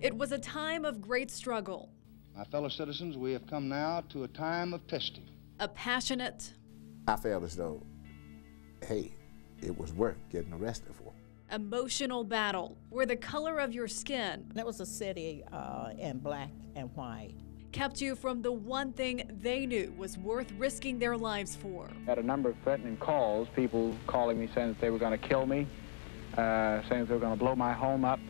It was a time of great struggle. My fellow citizens, we have come now to a time of testing. A passionate, I felt as though, hey, it was worth getting arrested for. Emotional battle where the color of your skin, That was a city in black and white, kept you from the one thing they knew was worth risking their lives for. Had a number of threatening calls, people calling me saying that they were going to kill me, saying that they were going to blow my home up,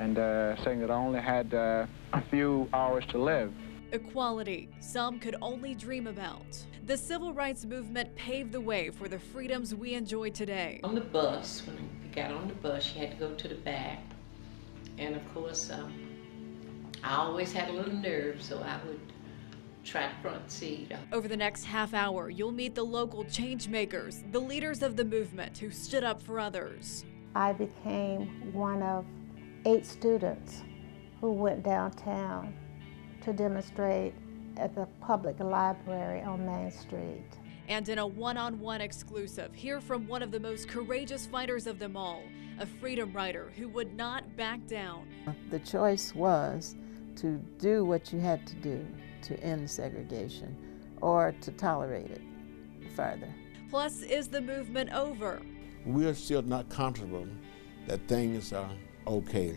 and saying that I only had a few hours to live. Equality, some could only dream about. The civil rights movement paved the way for the freedoms we enjoy today. On the bus, when you got on the bus, you had to go to the back. And of course, I always had a little nerve, so I would try front seat. Over the next half hour, you'll meet the local change makers, the leaders of the movement who stood up for others. I became one of 8 students who went downtown to demonstrate at the public library on Main Street. And in a one-on-one exclusive, hear from one of the most courageous fighters of them all, a freedom rider who would not back down. The choice was to do what you had to do to end segregation or to tolerate it further. Plus, is the movement over? We're still not comfortable that things are okay.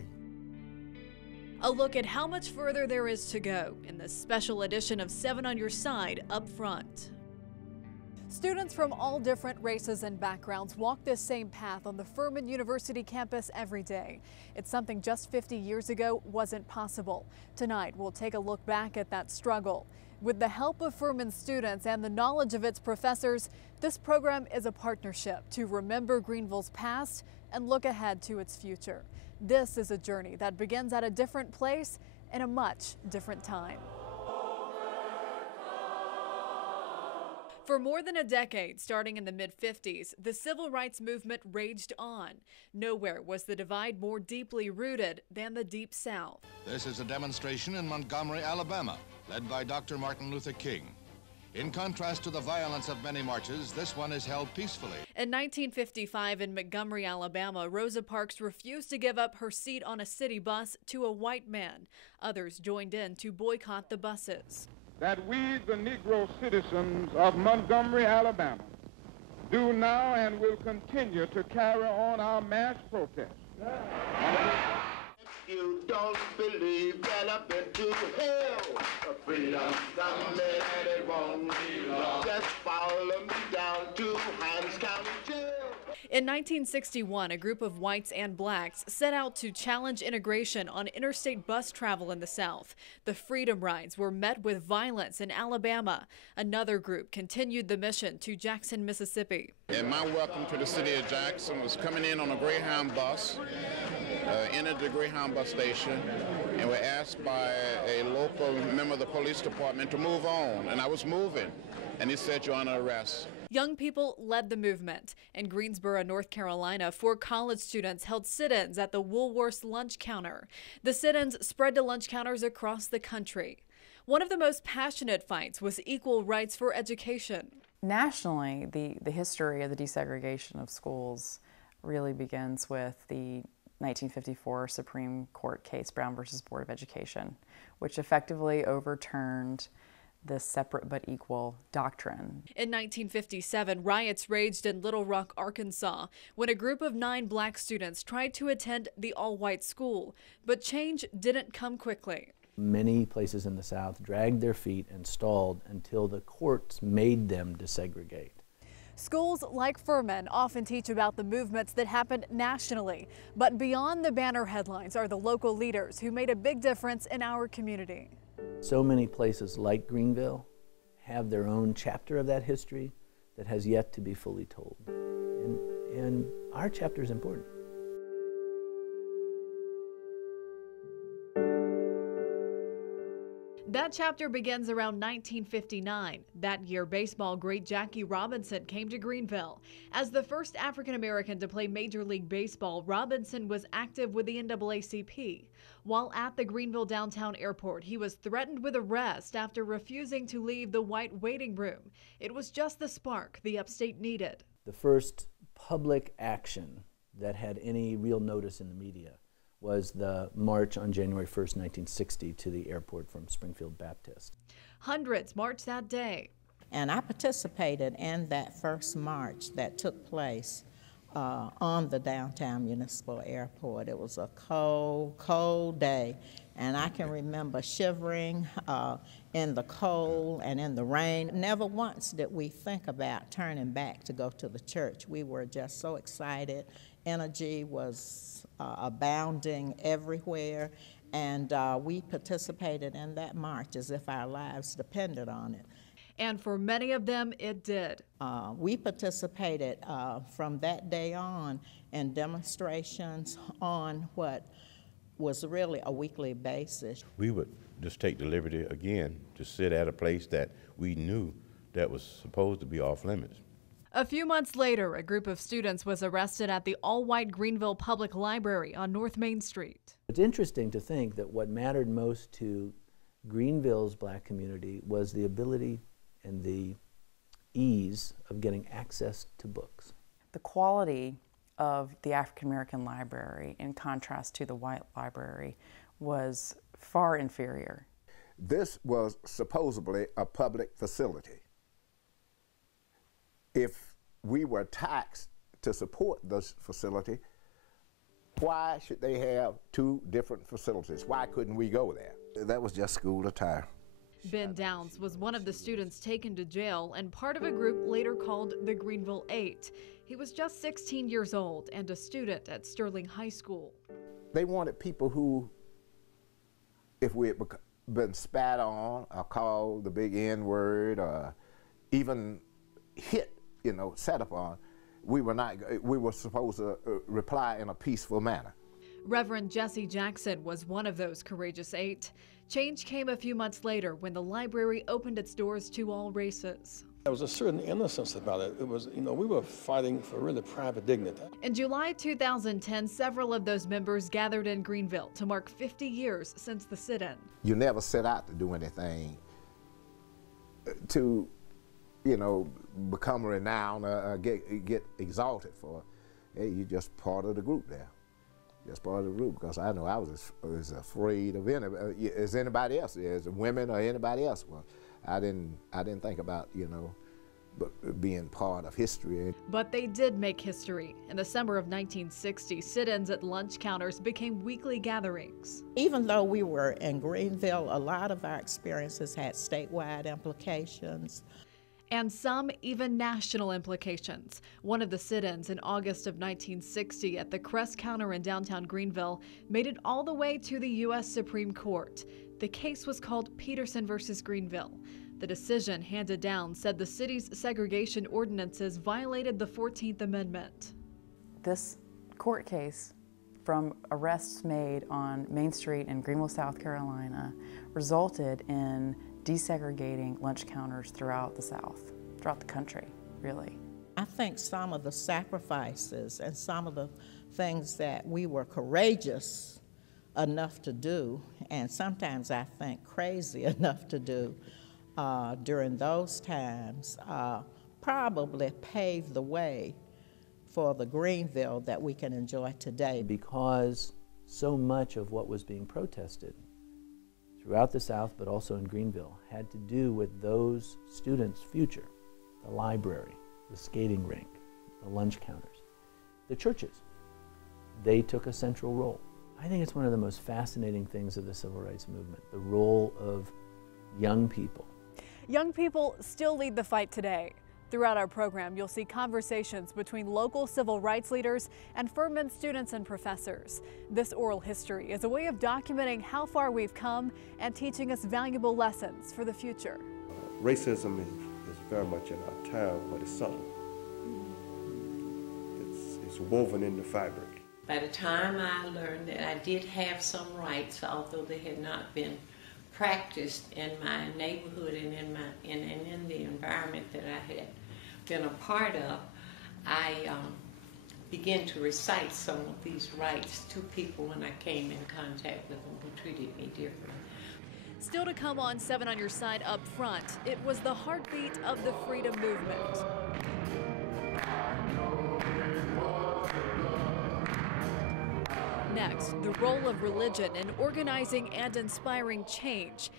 A look at how much further there is to go in this special edition of 7 on Your Side Up Front. Students from all different races and backgrounds walk this same path on the Furman University campus every day. It's something just 50 years ago wasn't possible. Tonight, we'll take a look back at that struggle. With the help of Furman students and the knowledge of its professors, this program is a partnership to remember Greenville's past and look ahead to its future. This is a journey that begins at a different place in a much different time. For more than a decade, starting in the mid-50s, the civil rights movement raged on. Nowhere was the divide more deeply rooted than the Deep South. This is a demonstration in Montgomery, Alabama, led by Dr. Martin Luther King. In contrast to the violence of many marches, this one is held peacefully. In 1955 in Montgomery, Alabama, Rosa Parks refused to give up her seat on a city bus to a white man. Others joined in to boycott the buses. That we, the Negro citizens of Montgomery, Alabama, do now and will continue to carry on our mass protest. If you don't believe, get up into hell. Freedom coming and it won't be long. Just follow me down to Hines County Jail. In 1961, a group of whites and blacks set out to challenge integration on interstate bus travel in the South. The Freedom Rides were met with violence in Alabama. Another group continued the mission to Jackson, Mississippi. And my welcome to the city of Jackson was coming in on a Greyhound bus, entered the Greyhound bus station, and were asked by a local member of the police department to move on. And I was moving, and he said, "You're under arrest." Young people led the movement. In Greensboro, North Carolina, 4 college students held sit-ins at the Woolworth's lunch counter. The sit-ins spread to lunch counters across the country. One of the most passionate fights was equal rights for education. Nationally, the history of the desegregation of schools really begins with the 1954 Supreme Court case, Brown versus Board of Education, which effectively overturned this separate but equal doctrine. In 1957, riots raged in Little Rock, Arkansas, when a group of 9 black students tried to attend the all-white school, but change didn't come quickly. Many places in the South dragged their feet and stalled until the courts made them desegregate. Schools like Furman often teach about the movements that happened nationally, but beyond the banner headlines are the local leaders who made a big difference in our community. So many places like Greenville have their own chapter of that history that has yet to be fully told. And our chapter is important. That chapter begins around 1959. That year, baseball great Jackie Robinson came to Greenville. As the first African-American to play Major League Baseball, Robinson was active with the NAACP. While at the Greenville downtown airport, he was threatened with arrest after refusing to leave the white waiting room. It was just the spark the upstate needed. The first public action that had any real notice in the media was the march on January 1st, 1960 to the airport from Springfield Baptist. Hundreds marched that day. And I participated in that first march that took place on the downtown municipal airport. It was a cold, cold day, and I can remember shivering in the cold and in the rain. Never once did we think about turning back to go to the church. We were just so excited. Energy was abounding everywhere, and we participated in that march as if our lives depended on it. And for many of them, it did. We participated from that day on in demonstrations on what was really a weekly basis. We would just take the liberty again to sit at a place that we knew that was supposed to be off limits. A few months later, a group of students was arrested at the all-white Greenville Public Library on North Main Street. It's interesting to think that what mattered most to Greenville's black community was the ability and the ease of getting access to books. The quality of the African American library, in contrast to the white library, was far inferior. This was supposedly a public facility. If we were taxed to support this facility, why should they have two different facilities? Why couldn't we go there? That was just school attire. Ben Downs was one of the students taken to jail and part of a group later called the Greenville 8. He was just 16 years old and a student at Sterling High School. They wanted people who, if we had been spat on or called the big N-word or even hit, set upon, we were supposed to reply in a peaceful manner. Reverend Jesse Jackson was one of those courageous 8. Change came a few months later when the library opened its doors to all races. There was a certain innocence about it. It was, we were fighting for really private dignity. In July 2010, several of those members gathered in Greenville to mark 50 years since the sit-in. You never set out to do anything to, become renowned or get exalted for. Hey, you're just part of the group there. Just part of the group, because I know I was as afraid of as anybody else, as women or anybody else was. I didn't think about, being part of history. But they did make history. In the summer of 1960, sit-ins at lunch counters became weekly gatherings. Even though we were in Greenville, a lot of our experiences had statewide implications. And some even national implications. One of the sit-ins in August of 1960 at the Crest Counter in downtown Greenville made it all the way to the U.S. Supreme Court. The case was called Peterson versus Greenville. The decision handed down said the city's segregation ordinances violated the 14th Amendment. This court case, from arrests made on Main Street in Greenville, South Carolina, resulted in desegregating lunch counters throughout the South, throughout the country, really. I think some of the sacrifices and some of the things that we were courageous enough to do, and sometimes I think crazy enough to do during those times, probably paved the way for the Greenville that we can enjoy today. Because so much of what was being protested throughout the South, but also in Greenville, had to do with those students' future. The library, the skating rink, the lunch counters, the churches. They took a central role. I think it's one of the most fascinating things of the civil rights movement, the role of young people. Young people still lead the fight today. Throughout our program, you'll see conversations between local civil rights leaders and Furman students and professors. This oral history is a way of documenting how far we've come and teaching us valuable lessons for the future. Racism is very much in our town, but it's subtle. It's woven in the fabric. By the time I learned that I did have some rights, although they had not been practiced in my neighborhood and in the environment that I had been a part of, I began to recite some of these rights to people when I came in contact with them who treated me differently. Still to come on 7 on Your Side Up Front, it was the heartbeat of the freedom movement. Next, the role of religion in organizing and inspiring change